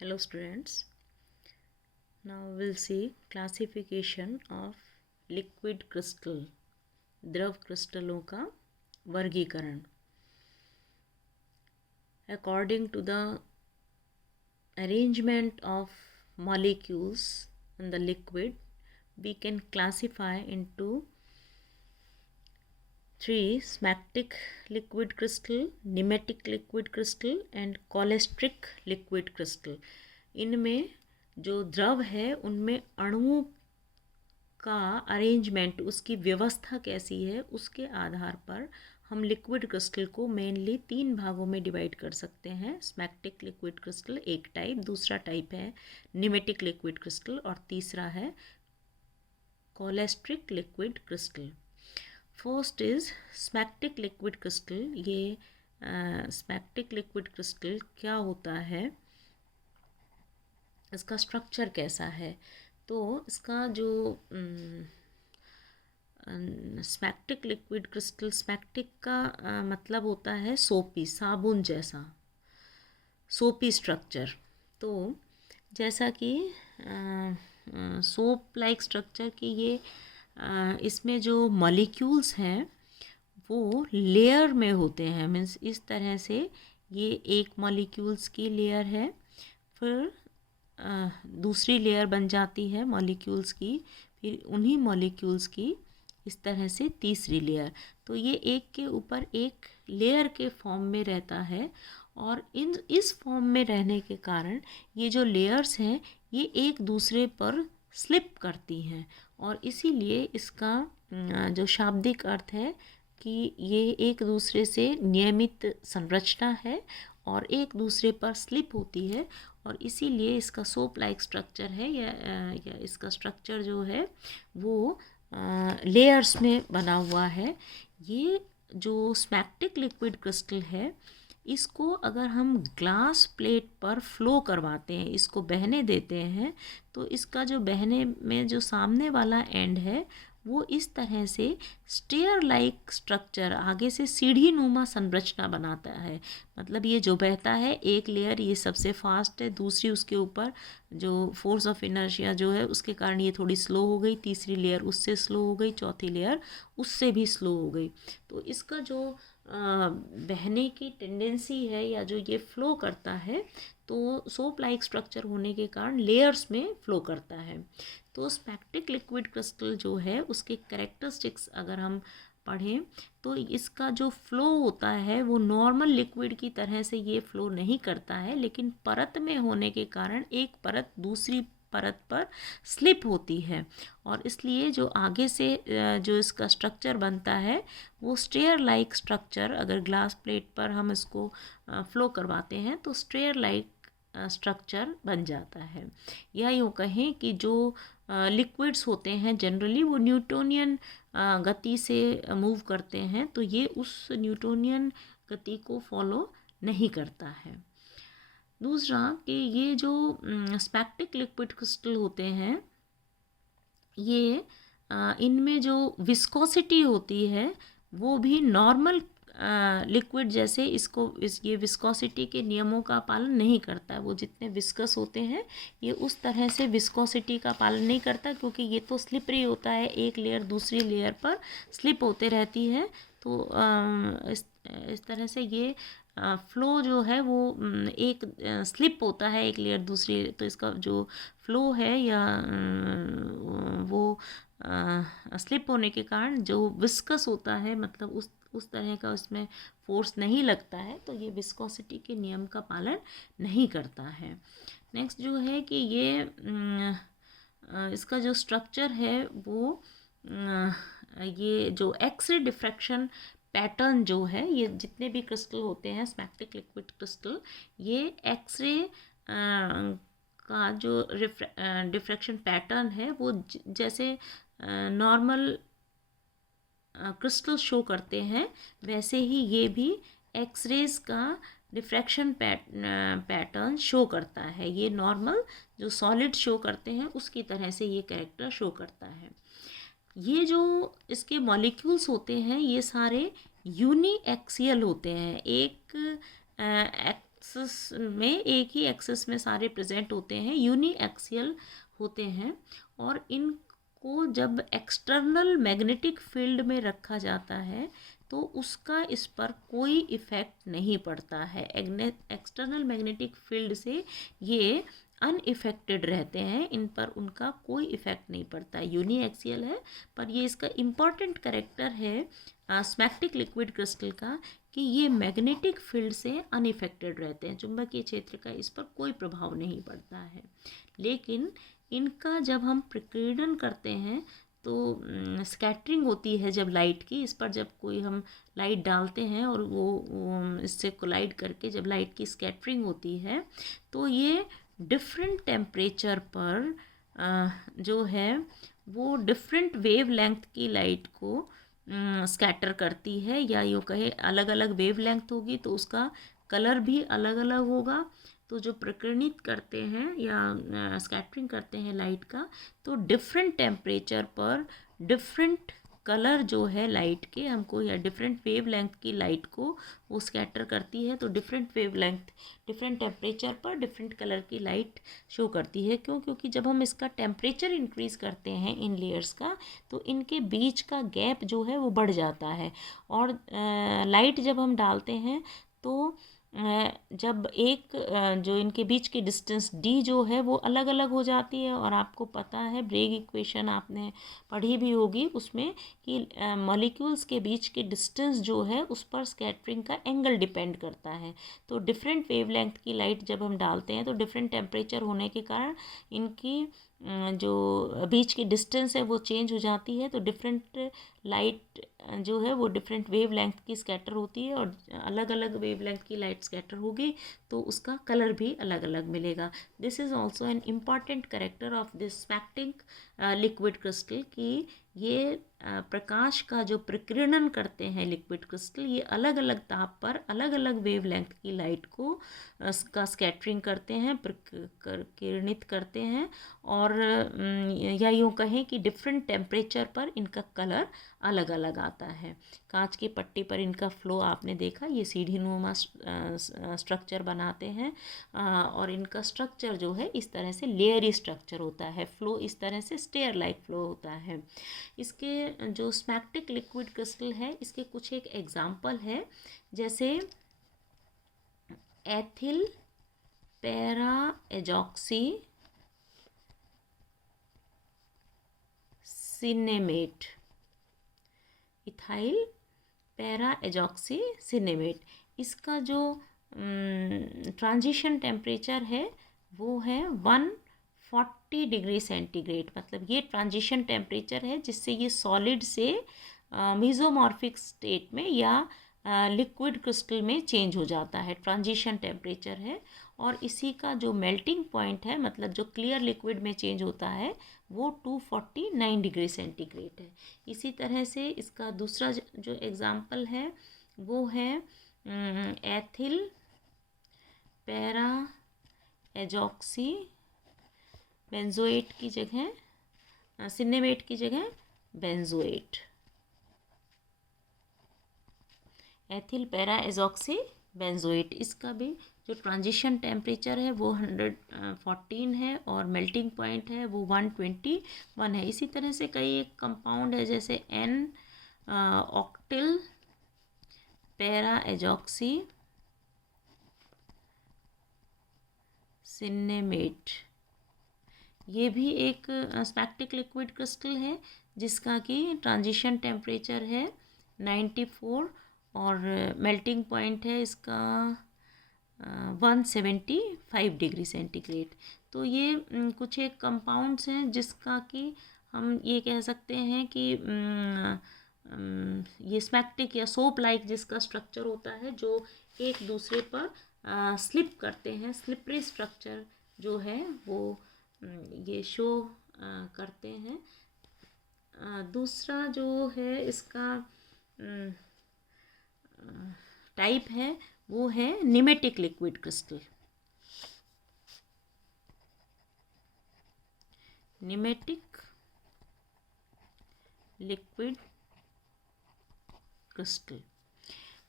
Hello students. Now we'll see classification of liquid crystal, द्रव क्रिस्टलों का वर्गीकरण. According to the arrangement of molecules in the liquid, we can classify into three: smectic liquid crystal, nematic liquid crystal and cholestric liquid crystal. इनमें जो द्रव है उनमें अणुओं का अरेंजमेंट, उसकी व्यवस्था कैसी है, उसके आधार पर हम लिक्विड क्रिस्टल को मेनली 3 भागों में डिवाइड कर सकते हैं. स्मैक्टिक लिक्विड क्रिस्टल एक टाइप, दूसरा टाइप है निमेटिक लिक्विड क्रिस्टल और तीसरा है cholesteric liquid crystal. First is smectic liquid crystal. ये स्मैक्टिक लिक्विड क्रिस्टल क्या होता है, इसका स्ट्रक्चर कैसा है? तो इसका जो स्मैक्टिक लिक्विड क्रिस्टल, स्मैक्टिक का मतलब होता है सोपी, साबुन जैसा, सोपी स्ट्रक्चर. तो जैसा कि सोप लाइक स्ट्रक्चर की ये इसमें जो मॉलिक्यूल्स हैं वो लेयर में होते हैं. मीन्स इस तरह से ये एक मॉलिक्यूल्स की लेयर है, फिर दूसरी लेयर बन जाती है मॉलिक्यूल्स की, फिर उन्हीं मॉलिक्यूल्स की इस तरह से तीसरी लेयर. तो ये एक के ऊपर एक लेयर के फॉर्म में रहता है और इस फॉर्म में रहने के कारण ये जो लेयर्स हैं ये एक दूसरे पर स्लिप करती हैं और इसीलिए इसका जो शाब्दिक अर्थ है कि ये एक दूसरे से नियमित संरचना है और एक दूसरे पर स्लिप होती है और इसीलिए इसका सोप लाइक स्ट्रक्चर है या इसका स्ट्रक्चर जो है वो लेयर्स में बना हुआ है. ये जो स्मैक्टिक लिक्विड क्रिस्टल है इसको अगर हम ग्लास प्लेट पर फ्लो करवाते हैं, इसको बहने देते हैं, तो इसका जो बहने में जो सामने वाला एंड है वो इस तरह से स्टेयर लाइक स्ट्रक्चर, आगे से सीढ़ी नुमा संरचना बनाता है. मतलब ये जो बहता है एक लेयर ये सबसे फास्ट है, दूसरी उसके ऊपर जो फोर्स ऑफ इनर्शिया जो है उसके कारण ये थोड़ी स्लो हो गई, तीसरी लेयर उससे स्लो हो गई, चौथी लेयर उससे भी स्लो हो गई. तो इसका जो बहने की टेंडेंसी है या जो ये फ्लो करता है तो सोप लाइक स्ट्रक्चर होने के कारण लेयर्स में फ्लो करता है. तो स्मैक्टिक लिक्विड क्रिस्टल जो है उसके कैरेक्टरिस्टिक्स अगर हम पढ़ें तो इसका जो फ्लो होता है वो नॉर्मल लिक्विड की तरह से ये फ्लो नहीं करता है, लेकिन परत में होने के कारण एक परत दूसरी परत पर स्लिप होती है और इसलिए जो आगे से जो इसका स्ट्रक्चर बनता है वो स्टेयर लाइक स्ट्रक्चर, अगर ग्लास प्लेट पर हम इसको फ्लो करवाते हैं तो स्टेयर लाइक स्ट्रक्चर बन जाता है. या यूँ कहें कि जो लिक्विड्स होते हैं जनरली वो न्यूटोनियन गति से मूव करते हैं, तो ये उस न्यूटोनियन गति को फॉलो नहीं करता है. दूसरा कि ये जो स्मैक्टिक लिक्विड क्रिस्टल होते हैं ये इनमें जो विस्कोसिटी होती है वो भी नॉर्मल लिक्विड जैसे ये विस्कोसिटी के नियमों का पालन नहीं करता है. वो जितने विस्कस होते हैं ये उस तरह से विस्कोसिटी का पालन नहीं करता क्योंकि ये तो स्लिपरी होता है, एक लेयर दूसरी लेयर पर स्लिप होते रहती है. तो इस तरह से ये फ्लो जो है वो एक स्लिप होता है एक लेयर दूसरी, तो इसका जो फ्लो है या वो स्लिप होने के कारण जो विस्कस होता है मतलब उस तरह का उसमें फोर्स नहीं लगता है, तो ये विस्कोसिटी के नियम का पालन नहीं करता है. नेक्स्ट जो है कि ये इसका जो स्ट्रक्चर है वो ये जो एक्सरे डिफ्रैक्शन पैटर्न जो है, ये जितने भी क्रिस्टल होते हैं स्मैक्टिक लिक्विड क्रिस्टल, ये एक्सरे का जो डिफ्रैक्शन पैटर्न है वो जैसे नॉर्मल क्रिस्टल शो करते हैं वैसे ही ये भी एक्सरेज का डिफ्रैक्शन पैटर्न शो करता है. ये नॉर्मल जो सॉलिड शो करते हैं उसकी तरह से ये कैरेक्टर शो करता है. ये जो इसके मॉलिक्यूल्स होते हैं ये सारे यूनी एक्सियल होते हैं. एक एक्सिस में, एक ही एक्सिस में सारे प्रेजेंट होते हैं, यूनी एक्सियल होते हैं। और इनको जब एक्सटर्नल मैग्नेटिक फील्ड में रखा जाता है तो उसका इस पर कोई इफ़ेक्ट नहीं पड़ता है। एक्सटर्नल मैग्नेटिक फील्ड से ये अनइफेक्टेड रहते हैं, इन पर उनका कोई इफ़ेक्ट नहीं पड़ता। यूनी एक्सियल है, पर ये इसका इम्पॉर्टेंट करेक्टर है स्मैग्नेटिक लिक्विड क्रिस्टल का कि ये मैग्नेटिक फील्ड से अनइफेक्टेड रहते हैं, चुंबकीय क्षेत्र का इस पर कोई प्रभाव नहीं पड़ता है। लेकिन इनका जब हम प्रकीर्णन करते हैं तो स्कैटरिंग होती है जब लाइट की, इस पर जब कोई हम लाइट डालते हैं और वो इससे कोलाइड करके जब लाइट की स्कैटरिंग होती है तो ये डिफरेंट टेम्परेचर पर जो है वो डिफरेंट वेव लेंथ की लाइट को स्कैटर करती है, या यूँ कहे अलग अलग वेव लेंथ होगी तो उसका कलर भी अलग अलग होगा। तो जो प्रकीर्णित करते हैं या स्कैटरिंग करते हैं लाइट का, तो डिफरेंट टेम्परेचर पर डिफरेंट कलर जो है लाइट के हमको, या डिफरेंट वेव लेंथ की लाइट को वो स्कैटर करती है। तो different wave length different temperature पर डिफरेंट कलर की लाइट शो करती है। क्यों? क्योंकि जब हम इसका टेम्परेचर इंक्रीज़ करते हैं इन लेयर्स का तो इनके बीच का गैप जो है वो बढ़ जाता है। और लाइट जब हम डालते हैं तो जब एक जो इनके बीच की डिस्टेंस d जो है वो अलग अलग हो जाती है। और आपको पता है ब्रेग इक्वेशन आपने पढ़ी भी होगी उसमें कि मॉलिक्यूल्स के बीच की डिस्टेंस जो है उस पर स्कैटरिंग का एंगल डिपेंड करता है। तो डिफरेंट वेवलेंथ की लाइट जब हम डालते हैं तो डिफरेंट टेम्परेचर होने के कारण इनकी जो बीच की डिस्टेंस है वो चेंज हो जाती है। तो डिफरेंट लाइट जो है वो डिफरेंट वेव लेंथ की स्कैटर होती है, और अलग अलग वेव लेंथ की लाइट स्कैटर होगी तो उसका कलर भी अलग अलग मिलेगा। This is also an important character of this smectic liquid crystal कि ये प्रकाश का जो प्रकीर्णन करते हैं लिक्विड क्रिस्टल, ये अलग अलग ताप पर अलग अलग वेव लेंथ की लाइट को का स्कैटरिंग करते हैं, प्रकीर्णित करते हैं। और या यूँ कहें कि डिफरेंट टेम्परेचर पर इनका कलर अलग अलग आता है। कांच की पट्टी पर इनका फ्लो आपने देखा, ये सीढ़ी नुमा स्ट्रक्चर बनाते हैं। और इनका स्ट्रक्चर जो है इस तरह से लेयरी स्ट्रक्चर होता है, फ्लो इस तरह से स्टेयर लाइक फ्लो होता है। इसके जो स्मैग्नेटिक लिक्विड क्रिस्टल है इसके कुछ एक एग्जाम्पल है, जैसे ethyl para azoxy cinnamate, ethyl para azoxy cinnamate, इसका जो ट्रांजिशन टेम्परेचर है वो है 140 डिग्री सेंटीग्रेड। मतलब ये ट्रांजिशन टेम्परेचर है जिससे ये सॉलिड से मेसोमॉर्फिक स्टेट में या लिक्विड क्रिस्टल में चेंज हो जाता है, ट्रांजिशन टेम्परेचर है। और इसी का जो मेल्टिंग पॉइंट है, मतलब जो क्लियर लिक्विड में चेंज होता है, वो 249 डिग्री सेंटीग्रेड है। इसी तरह से इसका दूसरा जो एग्ज़ाम्पल है वो है एथिल पैरा एजॉक्सी बेंजोएट की जगह सिनेमेट की जगह benzoate, ethyl para azoxy benzoate. इसका भी जो ट्रांजिशन टेम्परेचर है वो 114 है और मेल्टिंग पॉइंट है वो 121 है। इसी तरह से कई एक कंपाउंड है जैसे एन ऑक्टिल पैरा एजॉक्सी सिनेमेट, ये भी एक स्मैग्नेटिक लिक्विड क्रिस्टल है जिसका कि ट्रांजिशन टेम्परेचर है 94 और मेल्टिंग पॉइंट है इसका 175 डिग्री सेंटीग्रेड। तो ये कुछ एक कंपाउंड्स हैं जिसका कि हम ये कह सकते हैं कि ये स्मैग्नेटिक या सोप लाइक जिसका स्ट्रक्चर होता है जो एक दूसरे पर स्लिप करते हैं, स्लिपरी स्ट्रक्चर जो है वो ये शो करते हैं। दूसरा जो है इसका टाइप है वो है nematic liquid crystal. Pneumatic liquid crystal,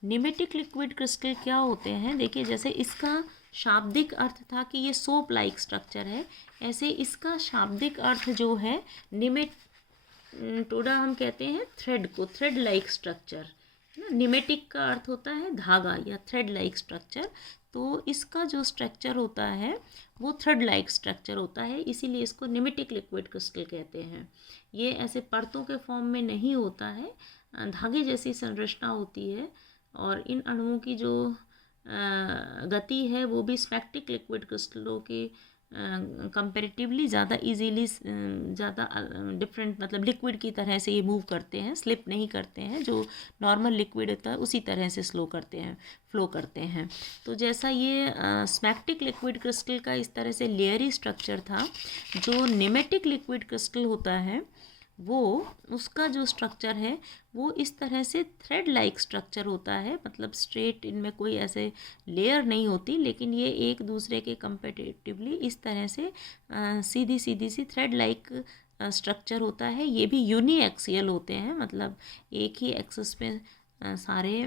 pneumatic liquid crystal क्या होते हैं? देखिए, जैसे इसका शाब्दिक अर्थ था कि ये सोप लाइक स्ट्रक्चर है, ऐसे इसका शाब्दिक अर्थ जो है निमेटोडा हम कहते हैं थ्रेड को, थ्रेड लाइक स्ट्रक्चर। निमेटिक का अर्थ होता है धागा या थ्रेड लाइक स्ट्रक्चर, तो इसका जो स्ट्रक्चर होता है वो थ्रेड लाइक स्ट्रक्चर होता है, इसीलिए इसको निमेटिक लिक्विड क्रिस्टल कहते हैं। ये ऐसे परतों के फॉर्म में नहीं होता है, धागे जैसी संरचना होती है, और इन अणुओं की जो गति है वो भी स्फैक्टिक लिक्विड क्रिस्टलों के कंपैरेटिवली ज़्यादा इजीली, ज़्यादा डिफरेंट, मतलब लिक्विड की तरह से ये मूव करते हैं, स्लिप नहीं करते हैं, जो नॉर्मल लिक्विड होता है उसी तरह से फ्लो करते हैं। तो जैसा ये स्फैक्टिक लिक्विड क्रिस्टल का इस तरह से लेयरी स्ट्रक्चर था, जो निमेटिक लिक्विड क्रिस्टल होता है वो उसका जो स्ट्रक्चर है वो इस तरह से थ्रेड लाइक स्ट्रक्चर होता है, मतलब स्ट्रेट इनमें कोई ऐसे लेयर नहीं होती, लेकिन ये एक दूसरे के कंपेरेटिवली इस तरह से सीधी सीधी सी थ्रेड लाइक स्ट्रक्चर होता है। ये भी यूनी एक्सियल होते हैं, मतलब एक ही एक्सिस पे सारे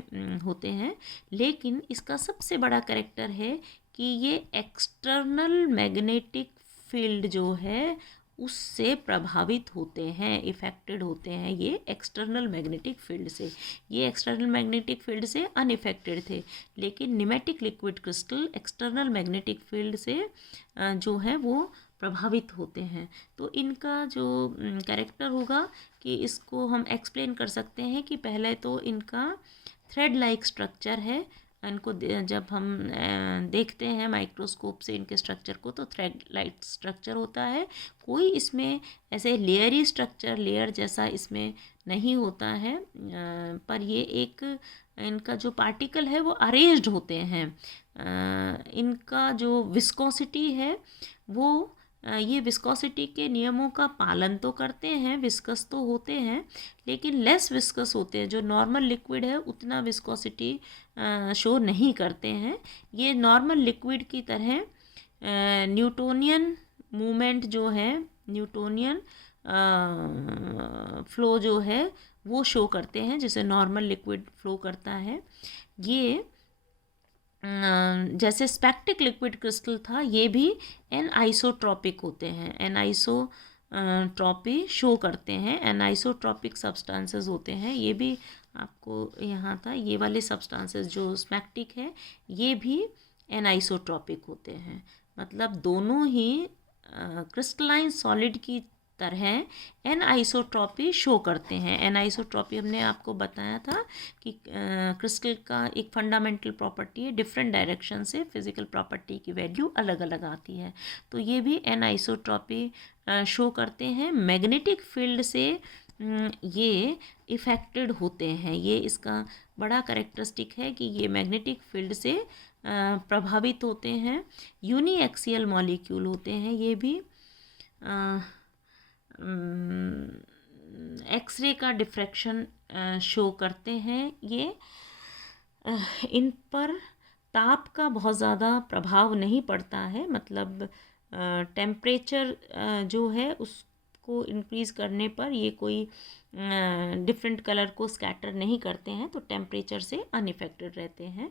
होते हैं, लेकिन इसका सबसे बड़ा कैरेक्टर है कि ये एक्सटर्नल मैग्नेटिक फील्ड जो है उससे प्रभावित होते हैं, इफेक्टेड होते हैं ये एक्सटर्नल मैग्नेटिक फील्ड से। ये एक्सटर्नल मैग्नेटिक फील्ड से अनइफेक्टेड थे, लेकिन pneumatic liquid crystal external magnetic field से जो है वो प्रभावित होते हैं। तो इनका जो कैरेक्टर होगा कि इसको हम एक्सप्लेन कर सकते हैं कि पहले तो इनका थ्रेड लाइक स्ट्रक्चर है, इनको जब हम देखते हैं माइक्रोस्कोप से इनके स्ट्रक्चर को तो थ्रेड लाइक स्ट्रक्चर होता है, कोई इसमें ऐसे लेयरी स्ट्रक्चर लेयर जैसा इसमें नहीं होता है, पर ये एक इनका जो पार्टिकल है वो अरेंज्ड होते हैं। इनका जो विस्कोसिटी है वो ये विस्कोसिटी के नियमों का पालन तो करते हैं, विस्कस तो होते हैं, लेकिन लेस विस्कस होते हैं। जो नॉर्मल लिक्विड है उतना विस्कोसिटी शो नहीं करते हैं। ये नॉर्मल लिक्विड की तरह न्यूटोनियन मूवमेंट जो है, न्यूटोनियन फ्लो जो है वो शो करते हैं, जैसे नॉर्मल लिक्विड फ्लो करता है। ये जैसे स्फैक्टिक लिक्विड क्रिस्टल था, ये भी एनआइसोट्रॉपिक होते हैं, एनआइसोट्रॉपी शो करते हैं, एनआइसोट्रॉपिक सब्सटेंसेस होते हैं। ये भी आपको यहाँ था, ये वाले सब्सटेंसेस जो स्फैक्टिक है ये भी एनआइसोट्रॉपिक होते हैं, मतलब दोनों ही क्रिस्टलाइन सॉलिड की तरह एनआइसोट्रॉपी शो करते हैं। एनआइसोट्रॉपी हमने आपको बताया था कि क्रिस्टल का एक फंडामेंटल प्रॉपर्टी है, डिफरेंट डायरेक्शन से फिजिकल प्रॉपर्टी की वैल्यू अलग अलग आती है, तो ये भी एनआइसोट्रॉपी शो करते हैं। मैग्नेटिक फील्ड से ये इफेक्टेड होते हैं, ये इसका बड़ा करेक्टरिस्टिक है कि ये मैग्नेटिक फील्ड से प्रभावित होते हैं। यूनी एक्सियल मॉलिक्यूल होते हैं, ये भी एक्सरे का डिफ्रैक्शन शो करते हैं। ये इन पर ताप का बहुत ज़्यादा प्रभाव नहीं पड़ता है, मतलब टेम्परेचर जो है उसको इंक्रीज़ करने पर ये कोई डिफरेंट कलर को स्कैटर नहीं करते हैं, तो टेम्परेचर से अनइफेक्टेड रहते हैं।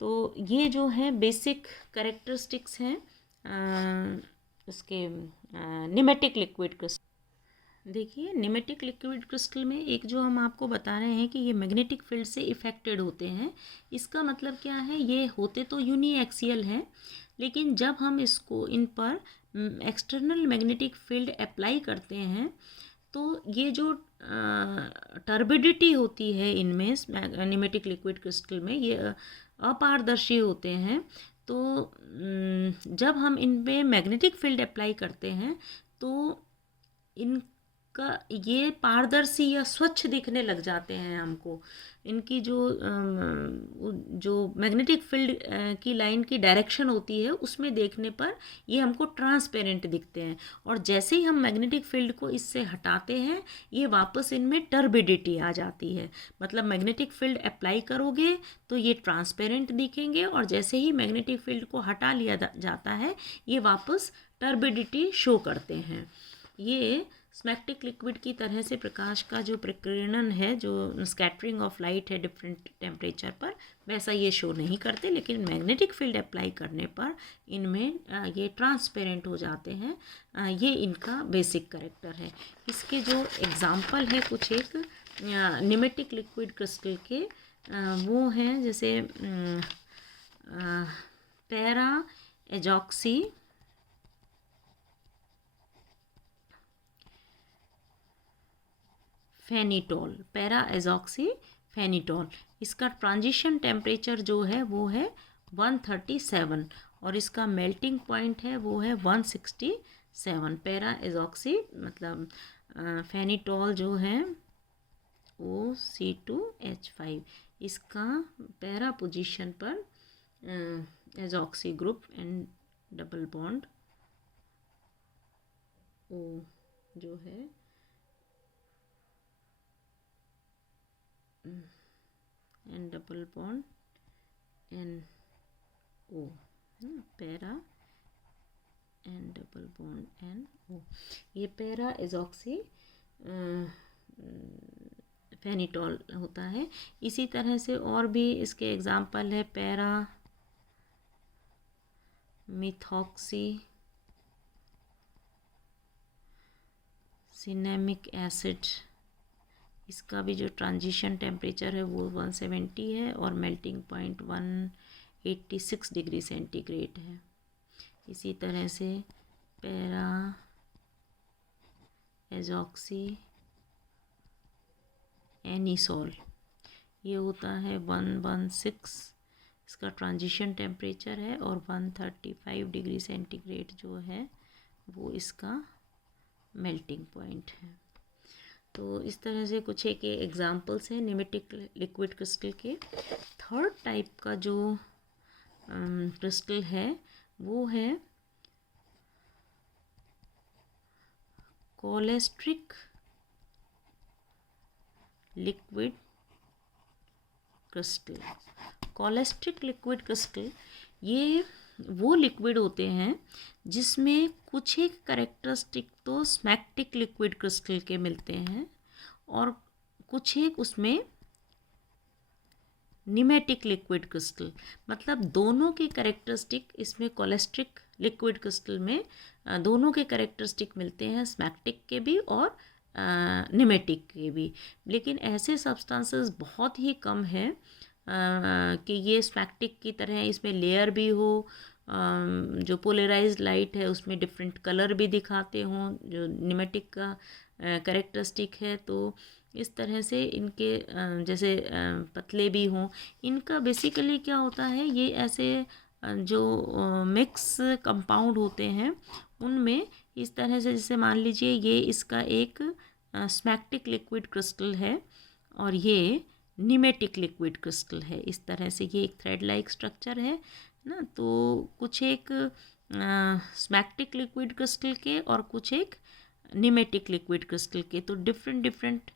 तो ये जो है बेसिक कैरेक्टरिस्टिक्स हैं उसके निमेटिक लिक्विड क्रिस्टल। देखिए, निमेटिक लिक्विड क्रिस्टल में एक जो हम आपको बता रहे हैं कि ये मैग्नेटिक फील्ड से इफेक्टेड होते हैं, इसका मतलब क्या है, ये होते तो यूनी एक्सियल हैं, लेकिन जब हम इसको इन पर एक्सटर्नल मैग्नेटिक फील्ड अप्लाई करते हैं तो ये जो टर्बिडिटी होती है इनमें निमेटिक लिक्विड क्रिस्टल में, ये अपारदर्शी होते हैं। तो जब हम इन पे मैग्नेटिक फील्ड अप्लाई करते हैं तो इनका ये पारदर्शी या स्वच्छ दिखने लग जाते हैं हमको। इनकी जो मैग्नेटिक फील्ड की लाइन की डायरेक्शन होती है उसमें देखने पर ये हमको ट्रांसपेरेंट दिखते हैं, और जैसे ही हम मैग्नेटिक फील्ड को इससे हटाते हैं ये वापस इनमें टर्बिडिटी आ जाती है। मतलब मैग्नेटिक फील्ड अप्लाई करोगे तो ये ट्रांसपेरेंट दिखेंगे, और जैसे ही मैग्नेटिक फील्ड को हटा लिया जाता है ये वापस टर्बिडिटी शो करते हैं। ये स्मैक्टिक लिक्विड की तरह से प्रकाश का जो प्रकीर्णन है, जो स्कैटरिंग ऑफ लाइट है डिफरेंट टेम्परेचर पर, वैसा ये शो नहीं करते, लेकिन मैग्नेटिक फील्ड अप्लाई करने पर इनमें ये ट्रांसपेरेंट हो जाते हैं। ये इनका बेसिक कैरेक्टर है। इसके जो एग्जांपल है कुछ एक निमेटिक लिक्विड क्रिस्टल के, वो हैं जैसे पैरा एजॉक्सी फेनिटॉल, पैरा एजॉक्सी फेनिटॉल। इसका ट्रांजिशन टेम्परेचर जो है वो है 137 और इसका मेल्टिंग पॉइंट है वो है 167। पैरा एजॉक्सी मतलब फेनिटॉल जो है OC2H5, इसका पैरा पोजीशन पर azoxy group and double bond O जो है and double bond NO, para and double bond NO, ये पैरा एजॉक्सी फेनिटॉल होता है। इसी तरह से और भी इसके एग्जाम्पल है पैरा मिथॉक्सी सिनेमिक एसिड, इसका भी जो ट्रांजिशन टेम्परेचर है वो 170 है और मेल्टिंग पॉइंट 186 डिग्री सेंटीग्रेड है। इसी तरह से पैरा एजॉक्सी एनिसॉल, ये होता है 116, इसका ट्रांजिशन टेम्परेचर है और 135 डिग्री सेंटीग्रेड जो है वो इसका मेल्टिंग पॉइंट है। तो इस तरह से कुछ एक एग्जांपल्स हैं निमेटिक लिक्विड क्रिस्टल के। थर्ड टाइप का जो क्रिस्टल है वो है cholesteric liquid crystal. कोलेस्ट्रिक liquid crystal ये वो लिक्विड होते हैं जिसमें कुछ एक कैरेक्टरिस्टिक तो स्मैक्टिक लिक्विड क्रिस्टल के मिलते हैं और कुछ एक उसमें निमेटिक लिक्विड क्रिस्टल, मतलब दोनों के कैरेक्टरिस्टिक इसमें कोलेस्ट्रिक लिक्विड क्रिस्टल में दोनों के कैरेक्टरिस्टिक मिलते हैं, स्मैक्टिक के भी और निमेटिक के भी। लेकिन ऐसे सब्सटेंसेस बहुत ही कम है कि ये स्मैक्टिक की तरह इसमें लेयर भी हो, जो पोलराइज्ड लाइट है उसमें डिफरेंट कलर भी दिखाते हों जो निमेटिक का कैरेक्टरिस्टिक है। तो इस तरह से इनके जैसे पतले भी हों, इनका बेसिकली क्या होता है, ये ऐसे जो मिक्स कंपाउंड होते हैं उनमें इस तरह से, जैसे मान लीजिए ये इसका एक स्मैक्टिक लिक्विड क्रिस्टल है और ये निमेटिक लिक्विड क्रिस्टल है। इस तरह से ये एक थ्रेड लाइक स्ट्रक्चर है ना। तो कुछ एक स्मैक्टिक लिक्विड क्रिस्टल के और कुछ एक निमेटिक लिक्विड क्रिस्टल के, तो डिफरेंट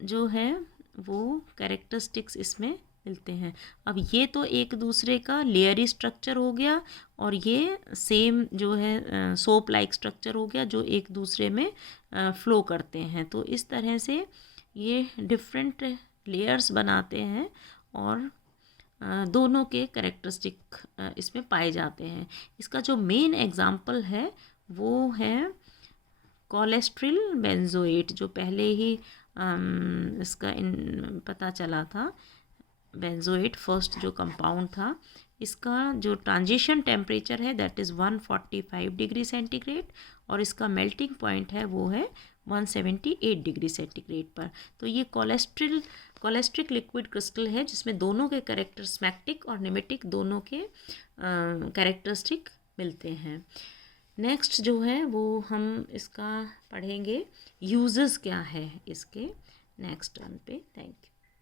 जो है वो कैरेक्टरिस्टिक्स इसमें मिलते हैं। अब ये तो एक दूसरे का लेयरी स्ट्रक्चर हो गया और ये सेम जो है सोप लाइक स्ट्रक्चर हो गया जो एक दूसरे में फ्लो करते हैं। तो इस तरह से ये डिफरेंट लेयर्स बनाते हैं और दोनों के कैरेक्टरिस्टिक इसमें पाए जाते हैं। इसका जो मेन एग्जाम्पल है वो है कोलेस्ट्रिल बेंजोएट, जो पहले ही इसका पता चला था। बेंजोएट फर्स्ट जो कंपाउंड था, इसका जो ट्रांजिशन टेम्परेचर है दैट इज़ 145 डिग्री सेंटीग्रेड और इसका मेल्टिंग पॉइंट है वो है 178 डिग्री सेंटीग्रेड पर। तो ये कोलेस्ट्रिक लिक्विड क्रिस्टल है जिसमें दोनों के कैरेक्टर स्मैक्टिक और निमेटिक दोनों के कैरेक्टरिस्टिक मिलते हैं। नेक्स्ट जो है वो हम इसका पढ़ेंगे यूजेस क्या है इसके नेक्स्ट टर्न पे। Thank you.